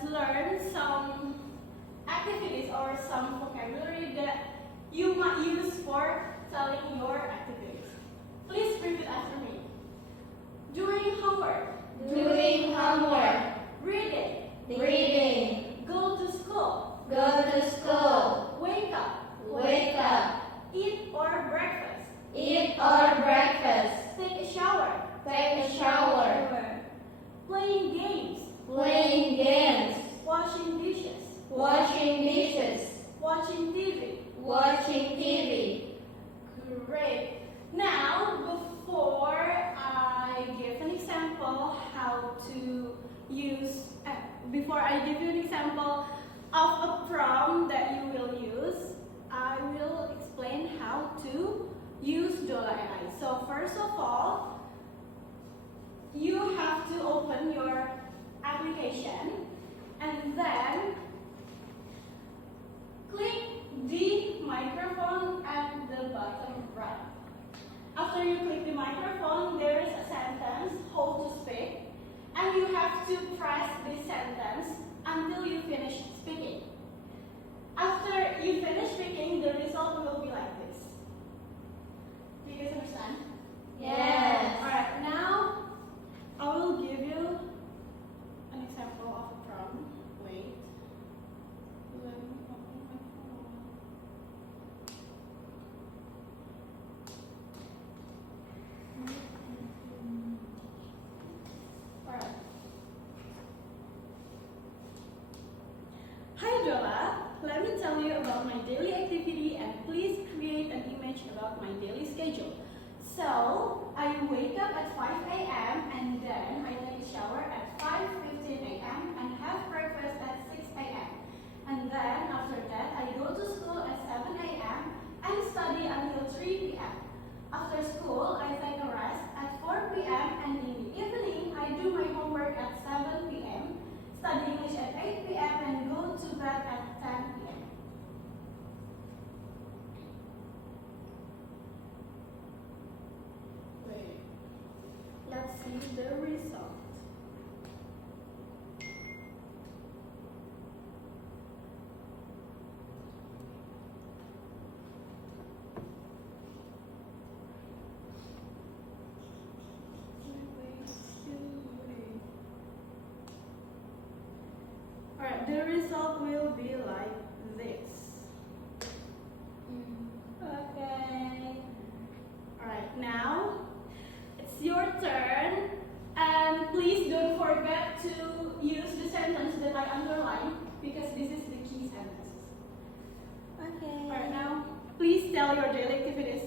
let's learn some activities or some vocabulary that you might use for telling your activities. Please repeat after me. Doing homework. Doing homework. Reading. Reading. Go to school. Go to school. Wake up. Wake up. Eat or breakfast. Eat or breakfast. Take a shower. Take a shower. Playing games. Playing games. Washing dishes. Watching dishes. Watching TV. Watching TV. Great. Now, before I give an example how to use, before I give you an example of a prompt that you will use, I will explain how to use Dola AI. So first of all, you have to open your application and then click the microphone at the bottom right. After you click the microphone, there is a sentence, hold to speak, and you have to press this sentence until you finish speaking. After you finish speaking, the result will be like this. Do you guys understand? Yes. Alright, now I will give you an example of a prompt. Wait. Let me open my phone. Alright. Hi Dola, let me tell you about my daily activity and please create an image about my daily schedule. So, I wake up at 5 a.m. and then I take a shower at 5:15 a.m. and have breakfast at 6 a.m. And then after that, I go to school at 7 a.m. and study until 3 p.m. After school, I take a rest at 4 p.m. and in the evening, I do my homework at 7 p.m., study English at 8 p.m. and go to bed at 10 p.m. Wait. Let's see the result. Alright, the result will be like this. Okay. Alright, now it's your turn. And please don't forget to use the sentence that I underlined because this is the key sentences. Okay. Alright, now please tell your daily activities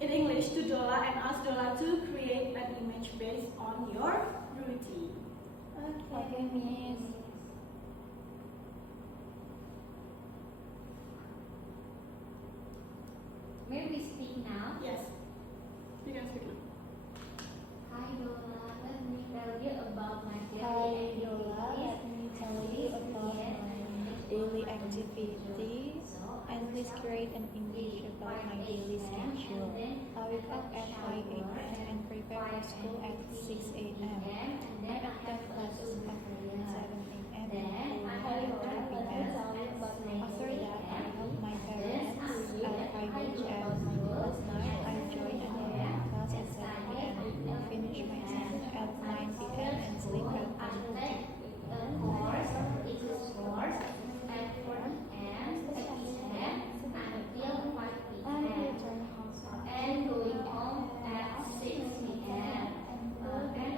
in English to Dola and ask Dola to create an image based on your routine. Okay, Miss. May we speak now? Yes, you can speak now. Hi Lola, let me tell you about my Hi daily Lola, let me tell you about my daily activities and please create an image about my daily schedule. I wake up at 5 a.m. and prepare for school at 6 a.m. I attend classes at 7 a.m. and go home at 3 p.m. After that, I help my parents at 5 p.m. Last night, I joined another class at 7 p.m. Finish my assignment at 9 p.m. and sleep at 10 p.m. And going home at 6 p.m. And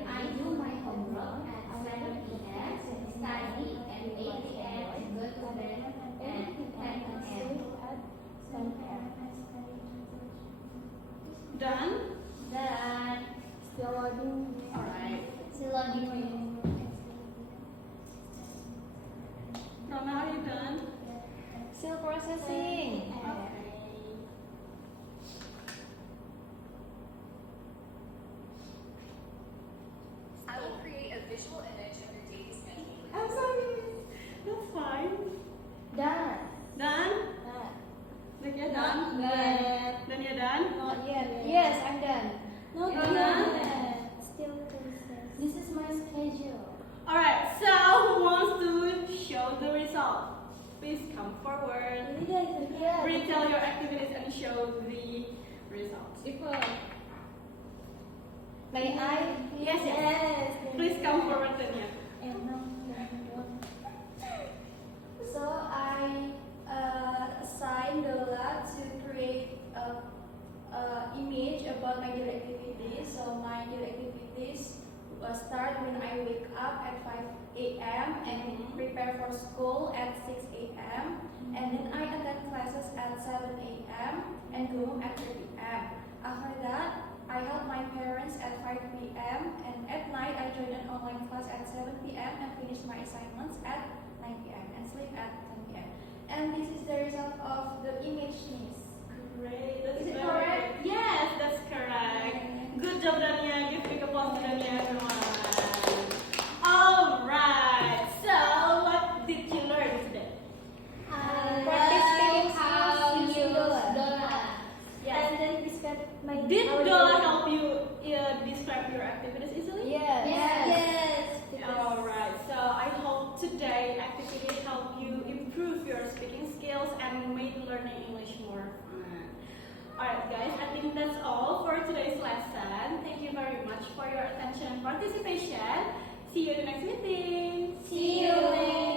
May I? Yes, yes. Please come forward, Tanya. So I assigned Dola to create a image about my daily activities. So my daily activities start when I wake up at 5 a.m. and prepare for school at 6 a.m. And then I attend classes at 7 a.m. and go home at 3 p.m. After that, I help my parents at 5 p.m. and at night I join an online class at 7 p.m. and finish my assignments at 9 p.m. and sleep at 10 p.m. And this is the result of the image, Miss. Great. That's Is it very correct? good. Yes, that's correct. Good job, Dania. Give big applause to Dania, everyone. All right. So, what did you learn today? Practice speaking how skills you using Dola. use Dola. Yes. And then describe my Did our Dola daily- help you describe your activities easily? Yes. Yes. All right. So I hope today activity help you improve your speaking skills and make learning English more fun. All right, guys. I think that's all for today's lesson. Thank you very much for your attention and participation. See you in the next meeting. See you.